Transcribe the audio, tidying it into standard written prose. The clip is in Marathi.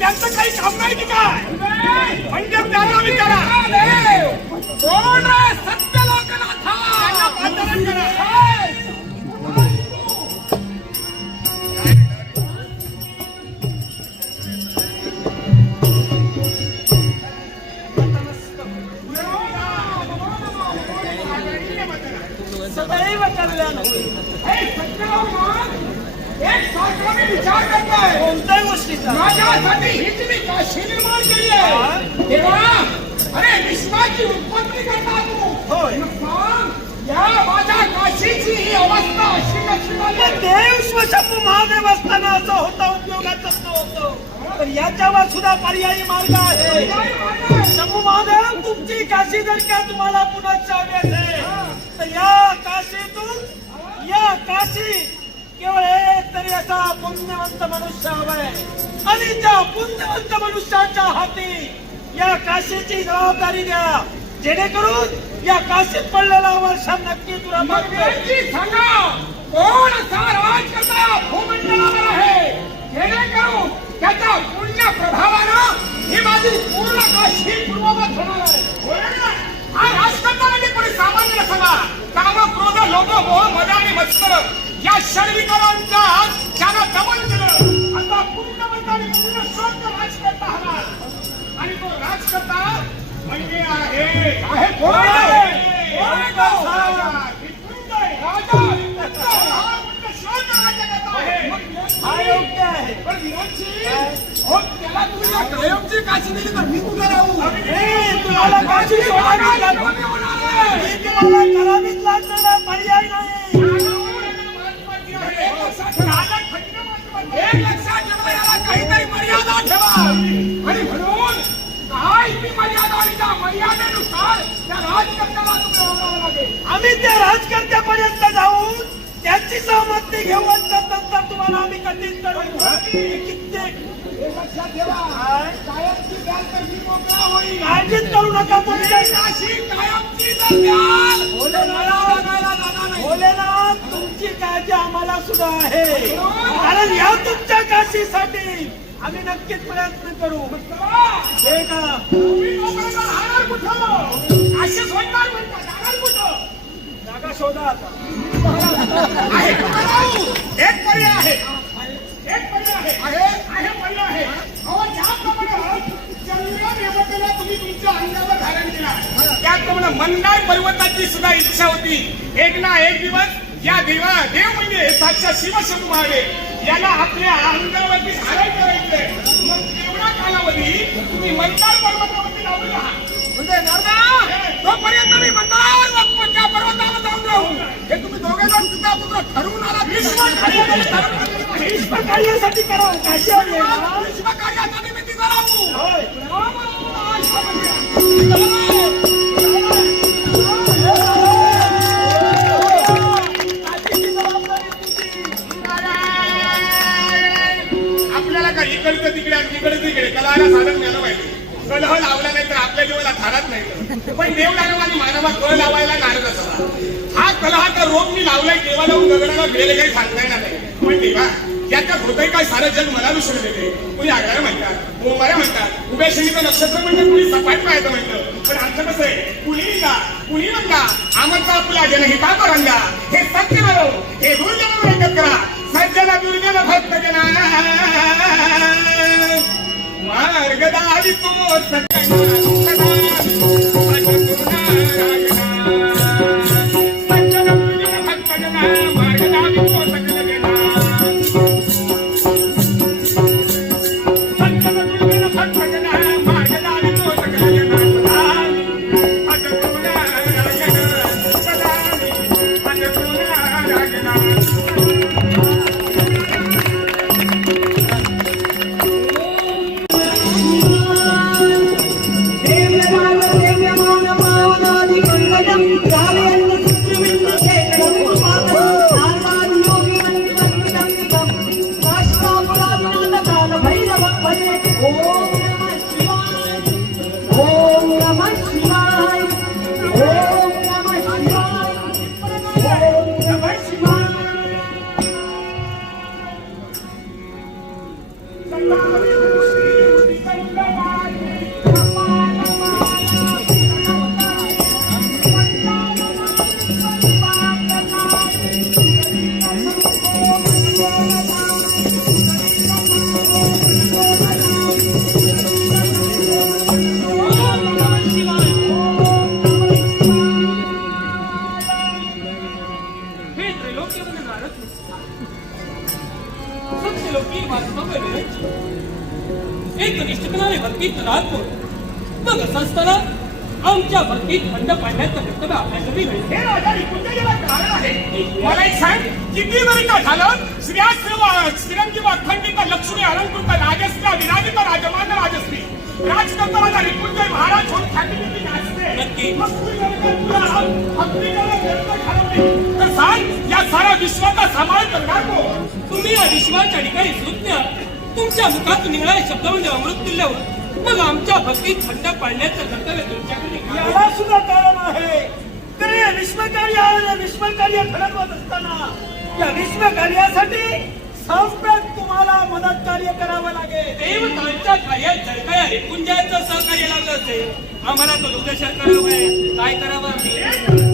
त्यांचं काही काम नाही की काय म्हणजे त्याला विचारा कोण रे सत्य लोकनाथ त्यांना पाचारण करा सदैव कल्याण एक सारखा मी विचार करतोय कोणत्याही गोष्टीचा माझ्यासाठी हीच मी काशी निर्माण केली आहे देवा अरे विश्वाची उत्पत्ती करता तू होय या माझ्या काशीची ही अवस्था अशी कशी झाली देव स्वशंभू महादेव असताना असं होतं उपयोगाचं नव्हतं पण याच्यावर सुद्धा पर्यायी मार्ग आहे शंभू महादेव तुमची काशी जर का तुम्हाला पुन्हा हवी असेल तर या काशीतून या काशी केवळ एक तरी असा पुण्यवंत मनुष्य हवाय आणि त्या पुण्यवंत मनुष्याच्या हाती या काशीची जबाबदारी द्या जेणेकरून या काशीत पडलेला वर्षा नक्की तुला सांगा कोण असा राजकर्ता भूमंडळावर आहे जेणेकरून त्याच्या पुण्य प्रभावानं ही माझी पूर्ण काशी पूर्ववत होणार आहे हा राजकर्ता म्हणजे कोणी सामान्य सभा काम क्रोध लोभ मोह मद आणि मत्सर या शर्विकारांचा ज्याला दमन केलं आता पूर्णवंत आणि पूर्ण शोध राजकर्ता हवा आणि तो राजकर्ता म्हणजे आहे कोण त्याला तुझ्या कायमची काशी दिली तर मी तुला राहू तुम्हाला काशी करावीच लागणार पर्याय नाही काहीतरी मर्यादा ठेवा आणि म्हणून काय ती मर्यादा आणि त्या मर्यादेनुसार त्या राजकर्त्याला तुम्ही लागेल आम्ही त्या राजकर्त्यापर्यंत जाऊन त्यांची सहमती घेऊन नंतर तुम्हाला आम्ही कठीण करू कित्येक लक्षात ठेवा कायमची द्याल तर मी मोकळा होईल काळजीच करू नका कायमची भोलेनाथ तुमची काळजी आम्हाला सुद्धा आहे कारण या तुमच्या काशीसाठी आम्ही नक्कीच प्रयत्न करू हे का जागा शोधा आता एक पर्याय आहे एक पर्याय आहे पर्याय आहे अहो ज्याप्रमाणे चंद्रदेवतेला तुम्ही तुमच्या अंगाला धारण केला त्याप्रमाणे मंदार पर्वताची सुद्धा इच्छा होती एक ना एक दिवस या देव म्हणजे साक्षात शिवशंभू महादेव याला आपल्या अंगावरती धारण करायचंय मग तेवढा कालावधी तुम्ही मंदार पर्वतावरती लावून आहात म्हणजे तोपर्यंत मी मंदार त्या पर्वताला जाऊन राहू हे तुम्ही दोघे जण पिता पुत्र ठरवून आला विश्व कार्यासाठी करा विश्व कार्यासाठी मी तिथं राहू आपल्याला काही इकडचं तिकडे आणि तिकडे तिकडे कलाला साधन मिळालं पाहिजे कलह लावला नाही तर आपल्या जीवाला थारात नाही पण देव लागला आणि मानवा कळ लावायला नारद असा हा कलहाचा रोग मी लावलाय देवा लावून दगडाला गेले काही सांगता येणार नाही पण देवा याच्यात होतंय काय सारं जग मला विसरून देते कुणी आगार म्हणतात मोमाऱ्या म्हणतात उभ्या शनीचं नक्षत्र म्हणतात कुणी सपाट पाहायचं म्हणतं पण आमचं कसं आहे कुणी म्हणता आमचा आपला जनहिता रंगा हे सत्य बरो हे दुर्जन एकत्र करा सज्जन दुर्जन भक्त जना मार्गदारी तो सज्जन मग असं असताना आमच्या भक्तीत खंड पाडण्याचं कर्तव्य आपल्यासाठी मिळेल. हे राजा विकुंठेला कारण आहे. मला एक सांग, किती वर्ष झालं श्रीरंगी अखंडित लक्ष्मी अलंकृत राजश्री विराजित राजमान राजश्री राजकर्ता विकुंठ महाराज होऊन ख्याती नाचते. नक्की. मग तर सांग, या सारा विश्वाचा सांभाळ करणार कोण? तुम्ही या विश्वाच्या ठिकाणी सुज्ञ, तुमच्या मुखातून निघणारे शब्द म्हणजे अमृत तुल्य. मग आमच्या भक्तीत खंड पाडण्याचं कर्तव्य तुमच्याकडे याला सुद्धा कारण आहे. तरी विश्वकार्य घडवत असताना या विश्वकार्यासाठी संस्कृत तुम्हाला मदत कार्य करावं लागेल. देवतांच्या कार्यात जर काय रिपुंजाचं सहकार्य लागलं असेल, आम्हाला तो दुर्दशा करावं, काय करावं आम्ही?